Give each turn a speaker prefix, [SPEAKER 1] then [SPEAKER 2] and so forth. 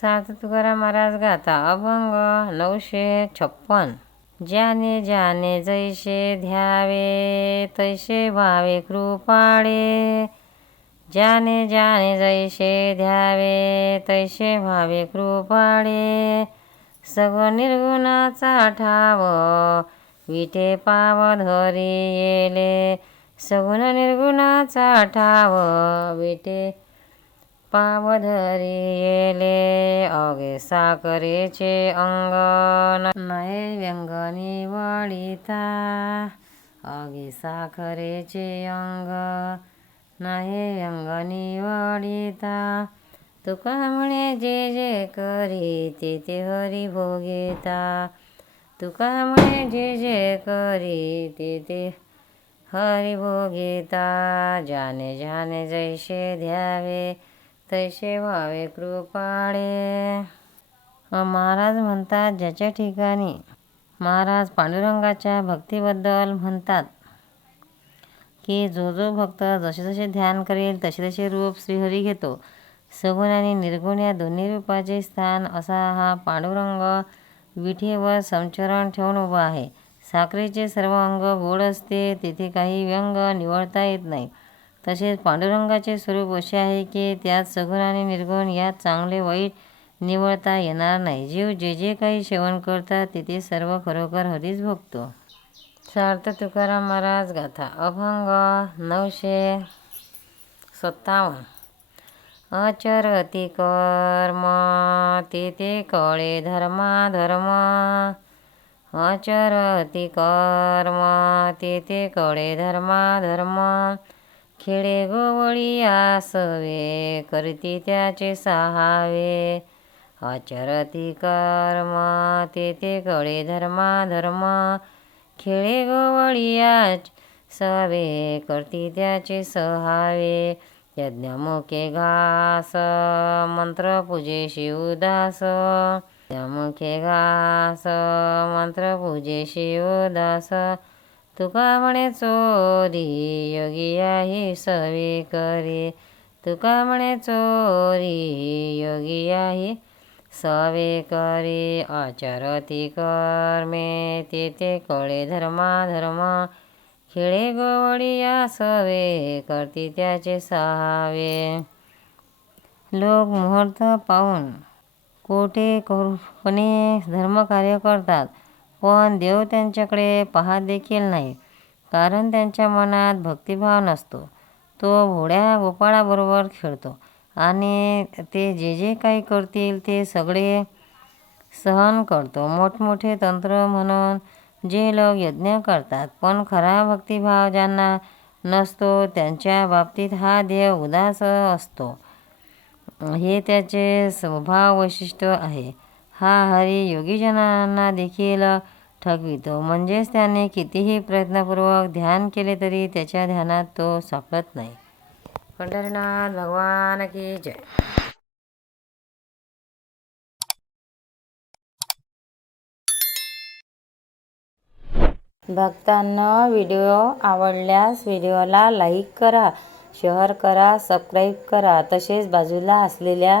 [SPEAKER 1] सात तुकाराम महाराज गाता अभंग नऊशे छप्पन. ज्याने ज्याने जैसे ध्यावे तैसे भावे कृपाळे. ज्याने ज्याने जैसे ध्यावे तैसे भावे कृपाळे. सगळ निर्गुणाचा ठाव विटे पाव धरी येले. सगुण निर्गुणाचा ठाव विटे पावधरी येले अगे साकरेचे अंग नये व्यंग निवडिता अगे साखरेचे अंग नाही व्यंग निवडिता तुका म्हणे जे जे करी ते ते हरी भोगिता. तुका म्हणे जे जे करी ते ते हरी भोगिता. जाने जाने जैसे द्यावे तैसे व्हावे कृपाळे. महाराज म्हणतात ज्याच्या ठिकाणी महाराज पांडुरंगाच्या भक्तीबद्दल म्हणतात की जो जो भक्त जसे जसे ध्यान करेल तसे तसे रूप श्रीहरी घेतो. सगुण आणि निर्गुण या दोन्ही रूपाचे स्थान असा हा पांडुरंग विठेवर समचरण ठेवून उभा आहे. साखरेचे सर्व अंग गोड असते तेथे काही व्यंग निवडता येत नाही. तसेच पांडुरंगाचे स्वरूप असे आहे की त्यात सगुण आणि निर्गुण यात चांगले वाईट निवडता येणार नाही. जीव जे जे काही सेवन करतात तेथे सर्व खरोखर हरीच भोगतो सार्थ तुकाराम महाराज गाथा. अभंग नऊशे सत्तावन्न. अचरती कर्म ते ते कळे धर्मा धर्म. अचरती कर्म ते ते कळे धर्मा धर्म. खेडे गोवळी आसवे करती त्याचे सहावे. आचरती कर्म तेथे कळे धर्मा धर्म. खिळे गोवळी सवे करती त्याचे सहावे. यज्ञमुखे घास मंत्र पूजे उदास यज्ञमुखे घास मंत्र पूजे उदास तुका म्हणे चोरी योगी आहे सवी करी. तुका म्हणे चोरी योगी आहे सवे करी. आचरती कर्मे तेथे कळे धर्मा धर्म. खेळे गवडिया सवे करती त्याचे सहावे. लोक मुहूर्त पाहून कोठे कोणे धर्मकार्य करतात? पण देव त्यांच्याकडे पाहत देखील नाही कारण त्यांच्या मनात भक्तिभाव नसतो. तो भोळ्या गोपाळाबरोबर खेळतो आणि ते जे जे काही करतील ते सगळे सहन करतो. मोठमोठे तंत्र म्हणून जे लोक यज्ञ करतात पण खरा भक्तिभाव ज्यांना नसतो त्यांच्या बाबतीत हा देव उदास असतो. हे त्याचे स्वभाव वैशिष्ट्य आहे. हा हरी योगीजनांना देखील ठगवितो म्हणजेच त्याने कितीही प्रयत्नपूर्वक ध्यान केले तरी त्याच्या ध्यानात तो सापडत नाही. पंढरीनाथ भगवान की जय. भक्तांना व्हिडिओ आवडल्यास व्हिडिओला लाईक करा शेअर करा सबस्क्राईब करा. तसेच बाजूला असलेल्या